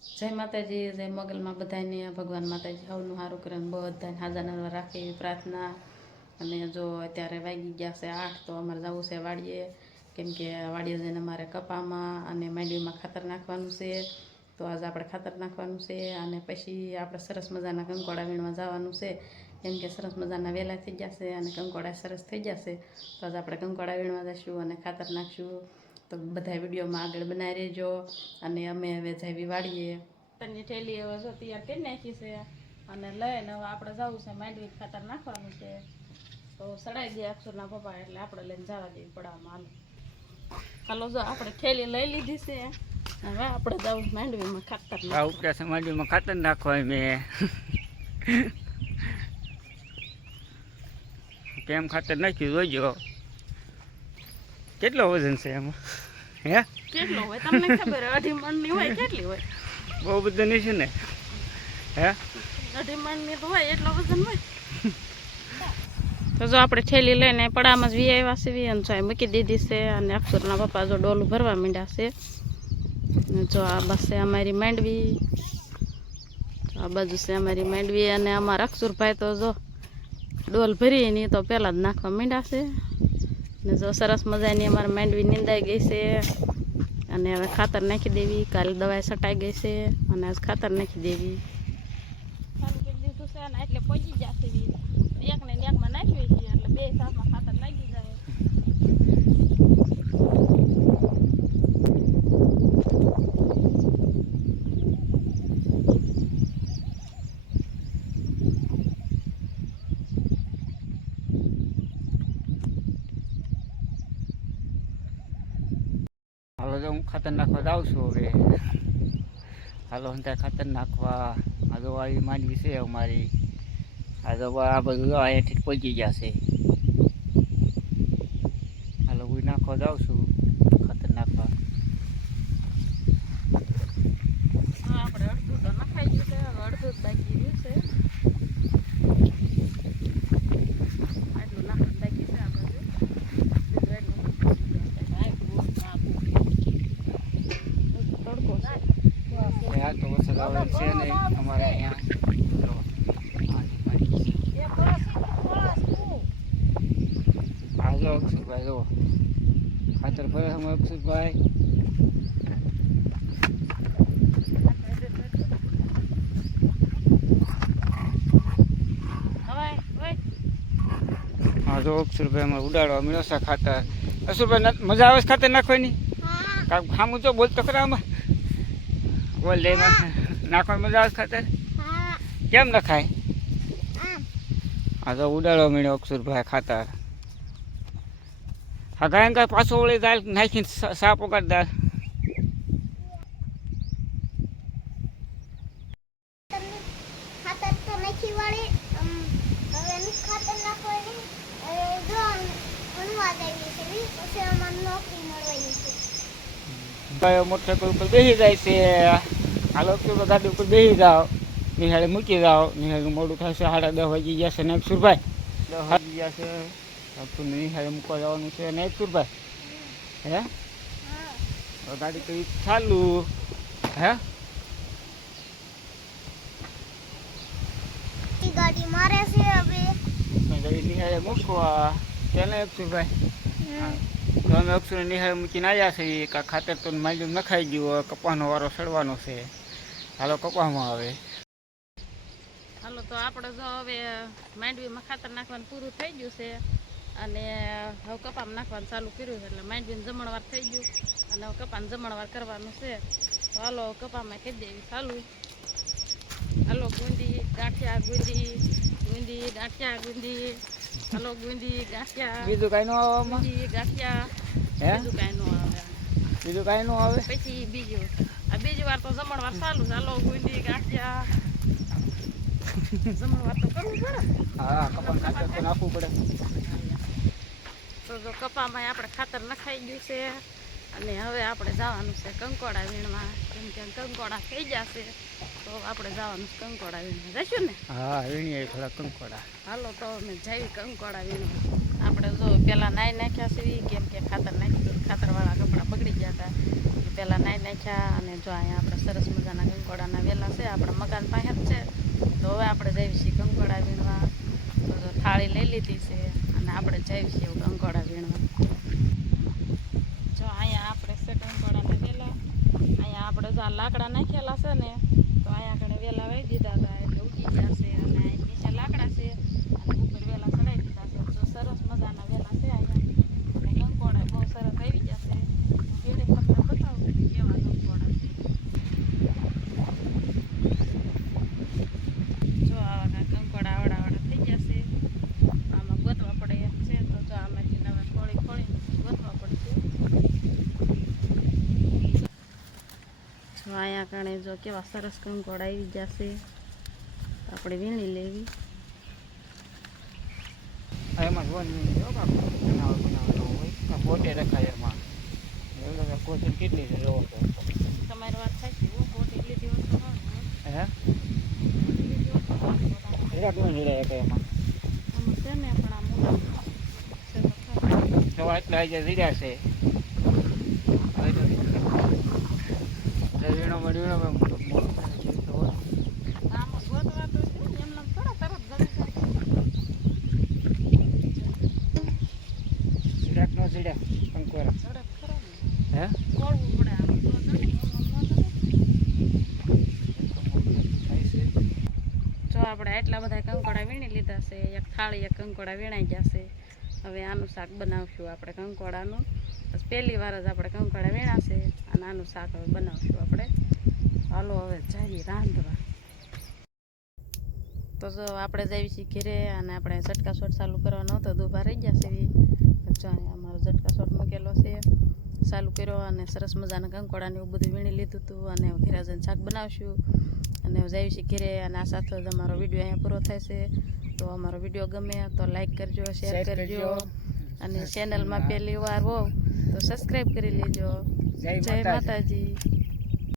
જય માતાજી, જય મોગલમાં બધાને ભગવાન માતાજી, સૌનું સારું કરે બધાને હાજર નરવા રાખે પ્રાર્થના. અને જો અત્યારે વાગી ગયા છે આઠ, તો અમારે જવું છે વાડીએ. કેમ કે વાડીએ જઈને અમારે કપામાં અને માંડવીમાં ખાતર નાખવાનું છે. તો આજે આપણે ખાતર નાખવાનું છે અને પછી આપણે સરસ મજાના કંકોડા વીણવા જવાનું છે. કેમ કે સરસ મજાના વહેલા થઈ જશે અને કંકોડા સરસ થઈ જશે તો આજે આપણે કંકોડા વીણવા જઈશું અને ખાતર નાખશું. તો બધા વિડીયોમાં આગળ બનાવી રહેજો અને અમે હવે જાવી વાળીએ. ખાતરની ઠેલી હવે જો તૈયાર કરી નાખી છે અને લઈને હવે આપણે જવું છે માંડવી ખાતર નાખવાનું છે. તો સડાઈ દે અક્ષરના પપ્પા એટલે આપણે લઈને જવા દેવી પડાવવામાં હાલો. ચાલો જો આપણે થેલી લઈ લીધી છે. હવે આપણે જવું માંડવીમાં ખાતર આ છે માંડવીમાં ખાતર નાખવા મેં કેમ ખાતર નાખ્યું જોજો કેટલો વજન છે એમાં? હે? કેટલો હોય? તમને ખબર અઢી મણની હોય કેટલી હોય? બહુ બધું નહીં છે ને. હે? અઢી મણની તો હોય એટલો વજન હોય. તો જો આપણે થેલી લઈને પડામાં જ વી આવ્યા છે વી અને જો મૂકી દીધી છે અને અક્ષરના પપ્પા જો ડોલું ભરવા માંડ્યા છે. જો આ બસ છે અમારી માંડવી. આ બાજુ છે અમારી માંડવી અને અમારા અક્ષુરભાઈ તો જો ડોલ ભરી ની તો પહેલાં જ નાખવા માંડ્યા છે. ને જો સરસ મજાની અમારે માંડવી નિંદાઈ ગઈ છે. અને હવે ખાતર નાખી દેવી. કાલે દવાઈ છટાઈ ગઈ છે. અને ખાતર નાખી દેવી. એટલે પહોંચી જશે એક ને એકમાં નાખીએ છીએ એટલે બે સાફમાં ખાતર નાખી જાય હાલો તો હું ખાતર નાખવા જાઉં છું હવે. હાલો હું ત્યાં ખાતર આ દવા માંડવી છે અમારી. આ દવા આ બધું અહીંયાથી પહોંચી જશે. હાલો હું નાખવા જાઉં છું ખાતર નાખવા હા આપણે અડધું તો નખાઈ ગયું છે હવે અડધું જ બાકી રહ્યું છે આટલું નાખવાનું બાકી છે આ બાજુ બીજું એટલું નાખી દીધું છે. આ બહુ નાખું. તડકો છે આવે છે ને અમારે અહીંયા જો, છે. આ જો જો ખાતર અમારા અક્ષરભાઈ. હા જો અક્ષરભાઈ અમારે ઉડાડવા મળ્યો છે ખાતર. અક્ષરભાઈ મજા આવે છે ખાતર નાખવાની? કાંક ખામું તો બોલતો ખરા આમાં? બોલ એમાં નાખવાની મજા આવે ખાતર? કેમ નખાય? આ તો ઉડાડો મીણો અક્ષુરભાઈ ખાતર. હા કાંઈ પાછો વળી દાલ નાખીને સાપ વગાડ ખાતર નાખવાની. છે પછી અમારે નોકરી મોટરસાઇકલ ઉપર બેસી જાય છે. હાલો અક્ષરભાઈ ગાડી ઉપર બેસી જાઓ. નિહાળે મૂકી જાઓ. નિહાળે મોડું થશે સાડા દસ વાગી ગયા છે ને અક્ષરભાઈ દસ વાગી ગયા છે. અક્ષરને નિહાળે મૂકવા જવાનું છે ને અક્ષરભાઈ હે? હા. ગાડી કઈ ચાલુ. હે? ગાડી મારે છે હવે. મેં ગાડી નિહાળે મૂકવા. તેને અક્ષરભાઈ તો અમે અક્ષર નિહાળ મૂકીને આવ્યા છીએ. કાં ખાતર તો માંડ્યું નખાઈ ગયું કપાનો વારો સડવાનો છે. હાલો, કપામાં આવે. હાલો, તો આપણે જો હવે માંડવીમાં ખાતર નાખવાનું પૂરું થઈ ગયું છે અને હવે કપામાં નાખવાનું ચાલુ કર્યું છે એટલે માંડવીને જમણવાર થઈ ગયું અને હવે કપાને જમણવાર કરવાનું છે. તો હાલો, કપામાં કરી દેવી ચાલુ. હાલો, ગુંદી ગાંઠિયા ગુંદી ગુંદી ગાંઠિયા ગુંદી. હાલો ગુંદી ગાંઠિયા બીજું કાંઈ નો આવે ગુંદી ગાંઠિયા હે? બીજું કાંઈ ન આવે. બીજું કાંઈ નો આવે? પછી બીજું. આ બીજી વાર તો જમણવાર ચાલુ છે. હાલો ગુંદી ગાંઠિયા જમણવાર તો કરવું પડે. હા કપાન ખાતર તો નાખવું પડે. તો જો કપામાં આપણે ખાતર નખાઈ ગયું છે. અને હવે આપણે જવાનું છે કંકોડા વીણમાં કેમ કે કંકોડા થઈ જશે તો આપણે જવાનું છે કંકોડા વીણમાં જઈશું ને? હા વીણીએ થોડા કંકોડા. હાલો તો અમે જઈ કંકોડા વીણવા. આપણે જો પેલા નાઈ નાખ્યા છે કેમ કે ખાતર નાખ્યું ખાતરવાળા કપડાં બગડી ગયા હતા. પહેલાં નાઈ નાખ્યા અને જો અહીંયા આપણે સરસ મજાના કંકોડાના વેલા છે આપણા મકાન પાસે જ છે. તો હવે આપણે જઈએ છીએ કંકોડા વીણવા. તો થાળી લઈ લીધી છે અને આપણે જઈએ છીએ કંકોડા વીણવા. અહીંયા આપણે સેકન્ડ વેલા. અહીંયા આપણે લાકડા નાખેલા છે ને, તો અહીંયા કણે વેલા વાઈ દીધા હતા એટલે ઉગી ગયા છે અને અહીં નીચે લાકડા છે અને ઉપર વેલા ચડાવી દીધા છે જો સરસ મજાના વેલા છે અહીંયા અને કંકોડા બહુ સરસ આવી જશે જોડે તમને બતાવું કેવા કંકોડા છે જો આવા કાંઈક કંકોડા આવડા આવડા થઈ જશે આમાં ગોતવા પડે એમ છે તો જો આમાંથી નવે ખોળી ખોળી ગોતવા પડશે જો કાણે જો કેવા સરસ કંકોડા આવી જશે આપણે વીણી લેવી. એમાં જોવાની નહીં જો કાંક બનાવ બનાવતો હોય. કાંક પોતે રખાય એમાં. એવું તો કેટલી છે જોવો તમારી વાત સાચી હો હોય તો સારું હો. હે ખોટી લીધી હોય તો સારું વધારે. જરાક ન જડાય કે એમાં. આમાં છે ને પણ આ મોટા એટલા આજે છે હવે તો વીણો વીણો આમાં ગોતવા તો છે ને, એમને થોડા તરત ગળી જાય. જરાક ન જડ્યા કંકોરા ઝડપ ખરો ને. હે કોળવું પડે આમાં તો જડે, એમને ન જડે. જો આપણે એટલા બધા કંકોડા વીણી લીધા છે, એક થાળી, એક કંકોડા વીણાઈ જશે હવે આનું શાક બનાવશું આપણે કંકોડાનું. બસ પહેલી વાર જ આપણે કંકોડા વીણાશે અને આનું શાક હવે બનાવશું આપણે. હાલો હવે જઈએ રાંધવા. તો જો આપણે જઈએ છીએ ઘેરે અને આપણે ઝટકા શોટ ચાલુ કરવાનો હતો દુભા રહી ગયા છે. જો અમારો ઝટકા શોટ મૂકેલો છે. ચાલુ કર્યો અને સરસ મજાના કંકોડાને એવું બધું વીણી લીધું હતું અને ઘેરા જઈને શાક બનાવશું. અને જઈએ છીએ ઘેરે અને આ સાથે જ અમારો વીડિયો અહીંયા પૂરો થાય છે. તો અમારો વીડિયો ગમે તો લાઈક કરજો શેર કરજો કરજો. અને ચેનલમાં પહેલી વાર હોવ તો સબસ્ક્રાઈબ કરી લેજો. જય માતાજી.